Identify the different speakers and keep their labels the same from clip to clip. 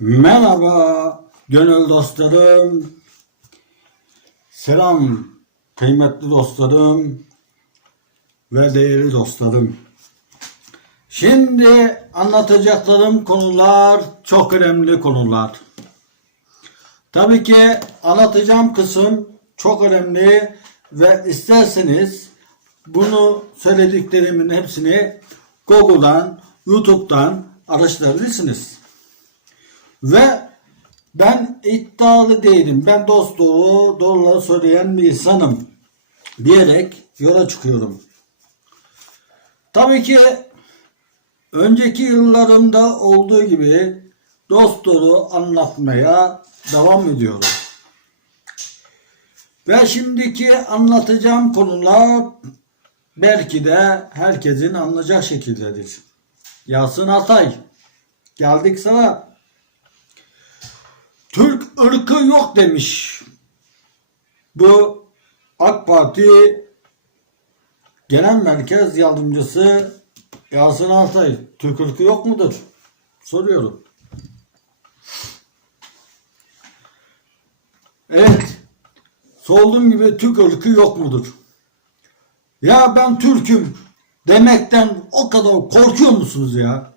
Speaker 1: Merhaba gönül dostlarım. Selam kıymetli dostlarım ve değerli dostlarım. Şimdi anlatacaklarım konular çok önemli konular. Tabii ki anlatacağım kısım çok önemli ve isterseniz bunu söylediklerimin hepsini Google'dan, YouTube'dan araştırabilirsiniz. Ve ben iddialı değilim. Ben dost doğru, doğruları söyleyen bir insanım diyerek yola çıkıyorum. Tabii ki önceki yıllarımda olduğu gibi dost doğru anlatmaya devam ediyorum. Ve şimdiki anlatacağım konular belki de herkesin anlayacağı şekildedir. Yasin Altay, geldik sana. Türk ırkı yok demiş. Bu AK Parti Genel Merkez Yardımcısı Yasin Altay. Türk ırkı yok mudur? Soruyorum. Evet. Sorduğum gibi Türk ırkı yok mudur? Ya ben Türk'üm demekten o kadar korkuyor musunuz ya?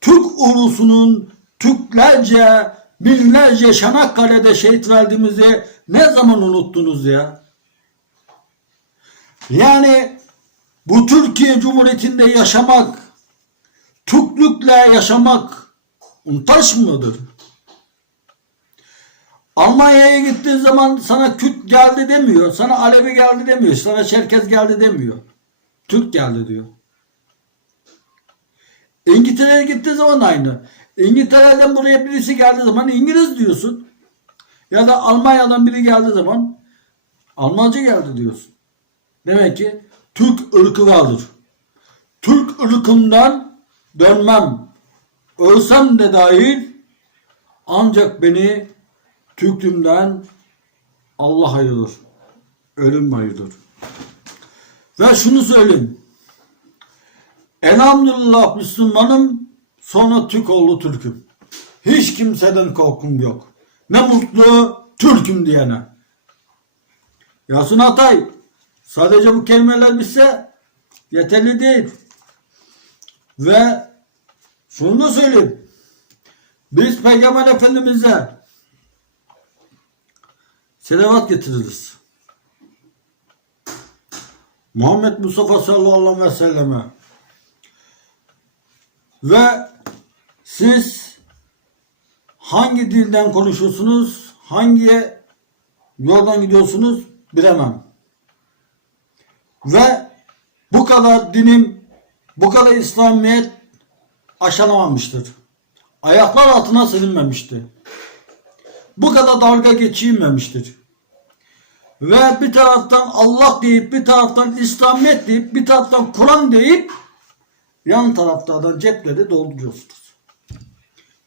Speaker 1: Türk ulusunun Türklerce binlerce Çanakkale'de şehit verdiğimizi ne zaman unuttunuz ya? Yani bu Türkiye Cumhuriyeti'nde yaşamak, Türklükle yaşamak taş mıdır? Almanya'ya gittiğin zaman sana Kürt geldi demiyor, sana Alevi geldi demiyor, sana Çerkez geldi demiyor. Türk geldi diyor. İngiltere'ye gittiği zaman aynı. İngiltere'den buraya birisi geldiği zaman İngiliz diyorsun. Ya da Almanya'dan biri geldiği zaman Almanca geldi diyorsun. Demek ki Türk ırkı vardır. Türk ırkımdan dönmem. Ölsem de dahil ancak beni Türklüğümden Allah ayırır. Ölüm ayırır. Ve şunu söyleyeyim. Elhamdülillah Müslümanım sonra Türk oldu Türk'üm. Hiç kimseden korkum yok. Ne mutlu Türk'üm diyene. Yasin Atay sadece bu kelimeler bilse yeterli değil. Ve şunu da söyleyeyim. Biz Peygamber Efendimiz'e selavat getiririz. Muhammed Mustafa sallallahu aleyhi ve selleme ve siz hangi dilden konuşuyorsunuz, hangi yoldan gidiyorsunuz bilemem. Ve bu kadar dinim, bu kadar İslamiyet aşılamamıştır. Ayaklar altına silinmemişti. Bu kadar dalga geçilmemiştir. Ve bir taraftan Allah deyip, bir taraftan İslamiyet deyip, bir taraftan Kur'an deyip yan taraflardan cepleri dolduruyorsunuz.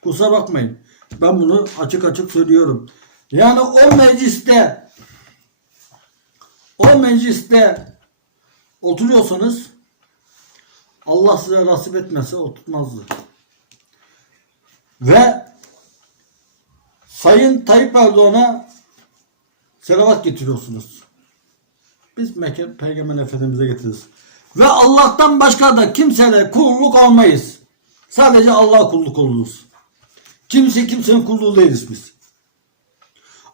Speaker 1: Kusura bakmayın. Ben bunu açık açık söylüyorum. Yani o mecliste o mecliste oturuyorsanız Allah size nasip etmese oturtmazdı. Ve Sayın Tayyip Erdoğan'a selavat getiriyorsunuz. Biz Mekke Peygamber Efendimiz'e getiririz. Ve Allah'tan başka da kimseye kulluk olmayız. Sadece Allah'a kulluk oluruz. Kimse kimsenin kulluğu değiliz biz.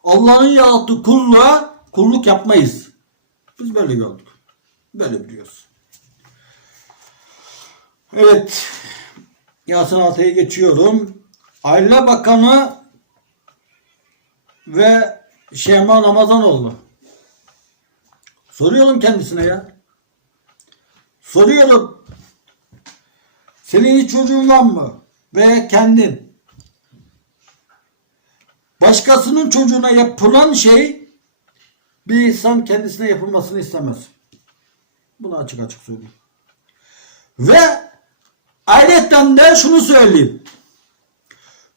Speaker 1: Allah'ın yarattığı kulluğa kulluk yapmayız. Biz böyle gördük. Böyle biliyoruz. Evet. Yasin Altay'a geçiyorum. Aile Bakanı ve Şeyma Ramazanoğlu. Soruyorum kendisine ya. Soruyorum. Senin hiç çocuğun var mı? Veya kendin. Başkasının çocuğuna yapılan şey bir insan kendisine yapılmasını istemez. Bunu açık açık söyleyeyim. Ve ayrıca de şunu söyleyeyim.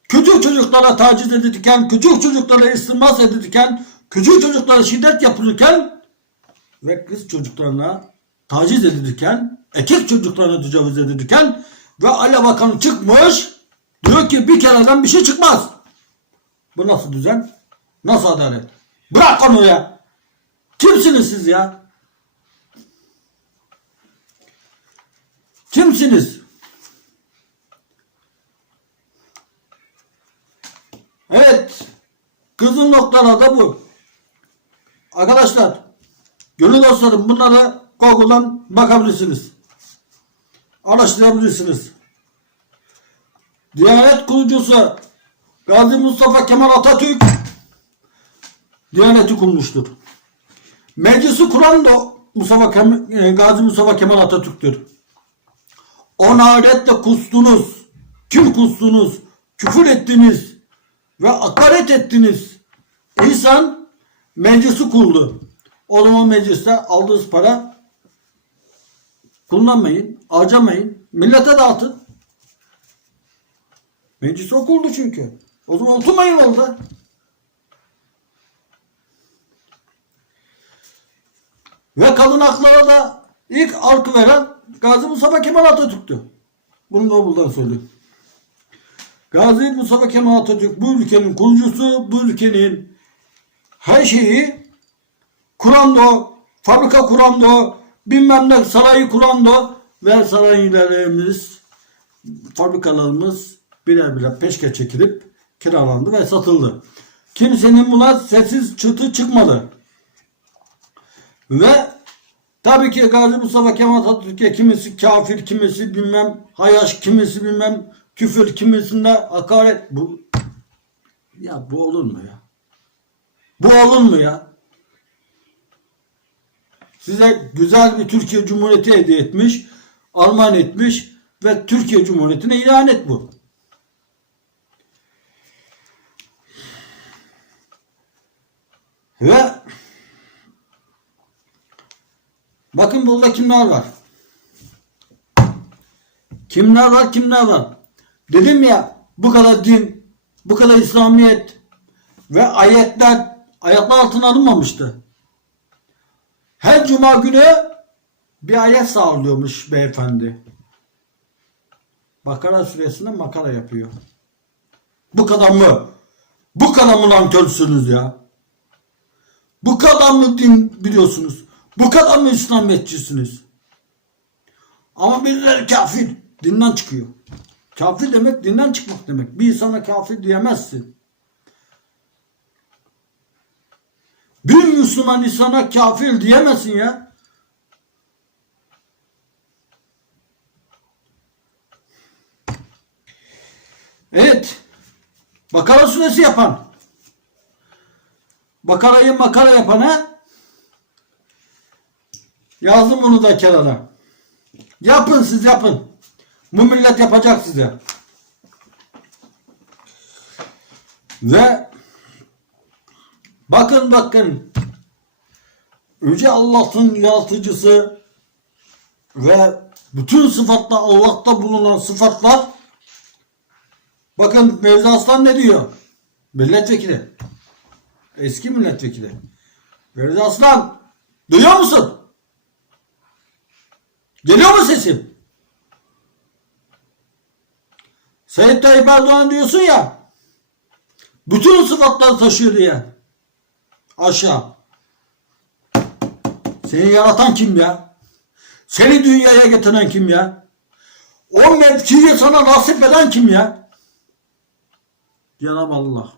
Speaker 1: Küçük çocuklara taciz edilirken, küçük çocuklara istinmaz edilirken, küçük çocuklara şiddet yapılırken ve kız çocuklarına taciz edilirken, erkek çocuklarına tecavüz edilirken ve Aile Bakanı çıkmış Diyor ki bir kereden bir şey çıkmaz. Bu nasıl düzen? Nasıl adalet? Bırak onu ya. Kimsiniz siz ya? Kimsiniz? Evet. Kızın noktaları da bu. Arkadaşlar, gönül dostlarım bunları Google'dan bakabilirsiniz. Araştırabilirsiniz. Diyanet kurucusu Gazi Mustafa Kemal Atatürk Diyaneti kurmuştur. Meclisi kuran da Mustafa Kemal, e, Gazi Mustafa Kemal Atatürk'tür. Ona adetle kustunuz. Kim kustunuz? Küfür ettiniz ve hakaret ettiniz. İnsan meclisi kurdu. O zaman mecliste aldığınız para kullanmayın, harcamayın, millete dağıtın. Meclis okuldu çünkü. O zaman oturmayın orada. Ve kadın haklara da ilk arka veren Gazi Mustafa Kemal Atatürk'tü. Bunu da buradan söyleyeyim. Gazi Mustafa Kemal Atatürk bu ülkenin kurucusu, bu ülkenin her şeyi kuran da o, fabrika kuran da o, bilmem ne sarayı kuran da o ve saraylarımız, fabrikalarımız birer birer peşke çekilip kiralandı ve satıldı. Kimsenin buna sessiz çıtı çıkmadı. Ve tabii ki Gazi Mustafa Kemal Atatürk'e kimisi kafir, kimisi bilmem hayaş, kimisi bilmem küfür, kimisinde hakaret. Bu ya bu olur mu ya? Bu olur mu ya? Size güzel bir Türkiye Cumhuriyeti hediye etmiş, armağan etmiş ve Türkiye Cumhuriyeti'ne ihanet bu. Ve bakın burada kimler var? Kimler var, kimler var? Dedim ya bu kadar din, bu kadar İslamiyet ve ayetler ayaklar altına alınmamıştı. Her cuma günü bir ayet sağlıyormuş beyefendi. Bakara suresinde makara yapıyor. Bu kadar mı? Bu kadar mı nankörsünüz ya? Bu kadar mı din biliyorsunuz? Bu kadar mı İslamiyetçisiniz? Ama birileri kafir. Dinden çıkıyor. Kafir demek dinden çıkmak demek. Bir insana kafir diyemezsin. Bir Müslüman insana kafir diyemezsin ya. Evet. Bakara suresi yapan. Bakarayı makara yapana yazdım bunu da kenara. Yapın siz yapın. Bu millet yapacak size. Ve bakın bakın Yüce Allah'ın yaratıcısı ve bütün sıfatlar Allah'ta bulunan sıfatlar bakın Mevzi Aslan ne diyor? Milletvekili. Eski milletvekili. Mevzi Aslan duyuyor musun? Geliyor mu sesim? Sayın Tayyip Erdoğan diyorsun ya bütün sıfatları taşıyor diye. Aşağı. Seni yaratan kim ya? Seni dünyaya getiren kim ya? O mevkiyi sana nasip eden kim ya? Cenab-ı Allah.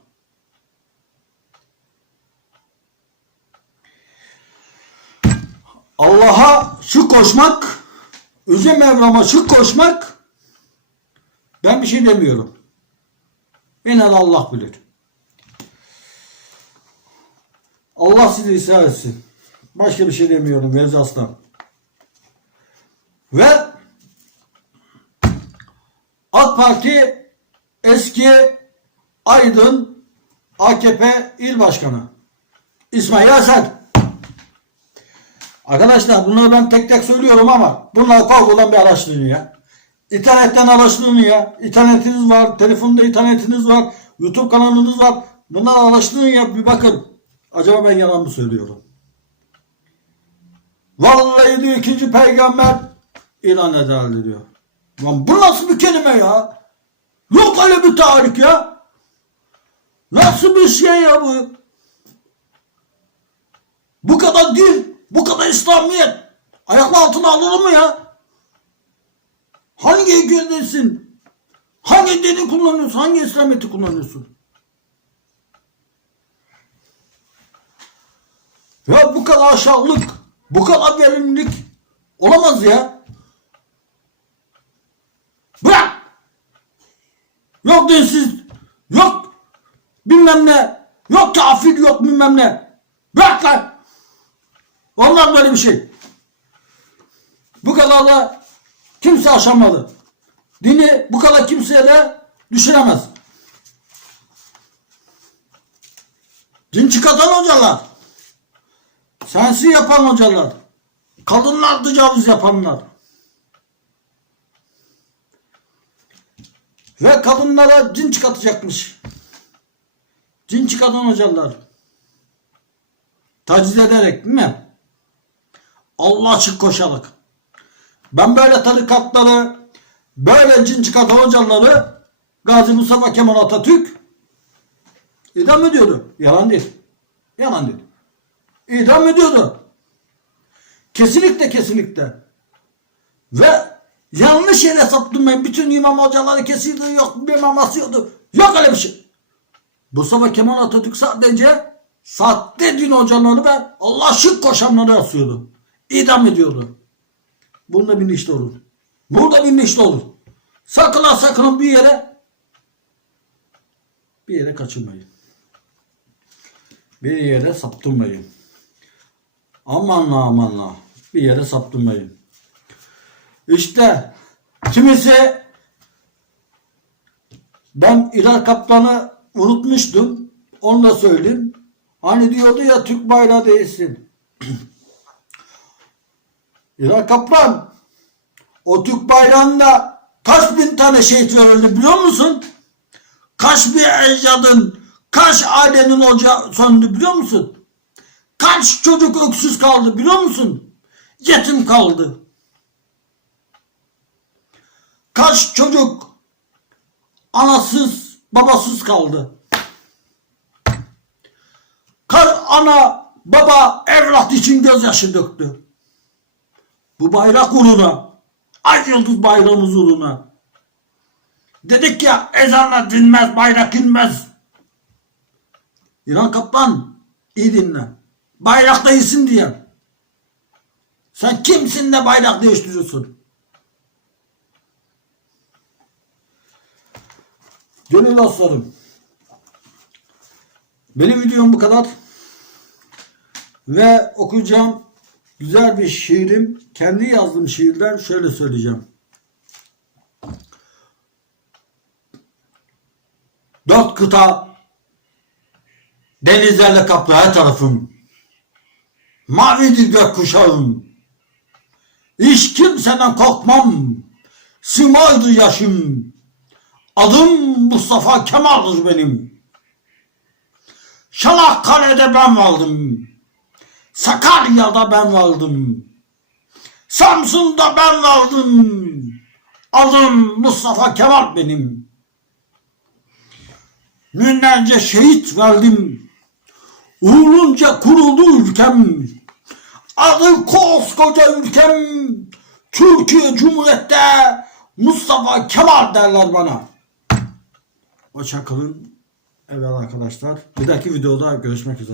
Speaker 1: Allah'a şu koşmak, Yüce Mevlam'a şu koşmak ben bir şey demiyorum. De Allah bilir. Allah sizi ısrar etsin. Başka bir şey demiyorum Verzi Aslan. Ve AK Parti eski Aydın AKP il başkanı İsmail Asel. Arkadaşlar bunları ben tek tek söylüyorum ama bunlar Google'dan bir araştırın ya. İnternetten araştırın. İnternetiniz var, telefonda internetiniz var, YouTube kanalınız var. Bunları araştırın ya bir bakın. Acaba ben yalan mı söylüyorum? Vallahi diyor ikinci peygamber ilan ederdi diyor. Lan bu nasıl bir kelime ya? Yok öyle bir tarih ya. Nasıl bir şey ya bu? Bu kadar din, bu kadar İslamiyet ayaklı altına alınır mı ya? Hangi ülkedesin? Hangi dini kullanıyorsun? Hangi İslamiyet'i kullanıyorsun? Ya bu kadar aşağılık, bu kadar verimlilik olamaz ya. Bırak! Yok dinsiz, yok bilmem ne, yok kafir, yok bilmem ne. Bırak lan! Olmaz böyle bir şey. Bu kadar da kimse aşamadı. Dini bu kadar kimseye de düşüremez. Din çıkartan hocalar. Sensi yapan hocalar. Kadınlar tecavüz yapanlar. Ve kadınlara cin çıkartacakmış. Cin çıkartan hocalar. Taciz ederek değil mi? Allah açık koşarak. Ben böyle tarikatları, böyle cin çıkartan hocaları Gazi Mustafa Kemal Atatürk idam ediyordu. Yalan değil. Yalan değil. İdam ediyordu. Kesinlikle kesinlikle. Ve yanlış yere saptım ben. Bütün imam hocaları kesildi. Yok bilmem asıyordu. Yok öyle bir şey. Mustafa Kemal Atatürk sadece sahte din hocaları ve Allah şık koşanları asıyordu. İdam ediyordu. Bunda bilinçli olun. Burada bilinçli olun. Sakın ha sakın bir yere bir yere kaçırmayın. Bir yere saptırmayın. Aman la aman la. Bir yere saptırmayın. İşte kimisi ben İlal Kaplan'ı unutmuştum. Onu da söyleyeyim. Hani diyordu ya Türk bayrağı değilsin. İlal Kaplan o Türk bayrağında kaç bin tane şehit verildi biliyor musun? Kaç bir ecdadın, kaç ailenin ocağı söndü biliyor musun? Kaç çocuk öksüz kaldı biliyor musun? Yetim kaldı. Kaç çocuk anasız, babasız kaldı. Kaç ana, baba evlat için gözyaşı döktü. Bu bayrak uğruna, ay yıldız bayrağımız uğruna. Dedik ya ezanla dinmez, bayrak inmez. İlhan Kaplan iyi dinle. Bayrak değilsin diye. Sen kimsin de bayrak değiştiriyorsun? Gönül dostlarım. Benim videom bu kadar. Ve okuyacağım güzel bir şiirim. Kendi yazdığım şiirden şöyle söyleyeceğim. Dört kıta denizlerle kaplı her tarafım. Mavidir gökkuşağım. Hiç kimseden korkmam. Simaydı yaşım. Adım Mustafa Kemal'dır benim. Çanakkale'de ben vardım. Sakarya'da ben vardım. Samsun'da ben vardım. Adım Mustafa Kemal benim. Binlerce şehit verdim. Uğrunca kuruldu ülkem. Adı koskoca ülkem. Türkiye Cumhuriyet'te Mustafa Kemal derler bana. Hoşçakalın. Evet arkadaşlar. Bir dahaki videoda görüşmek üzere.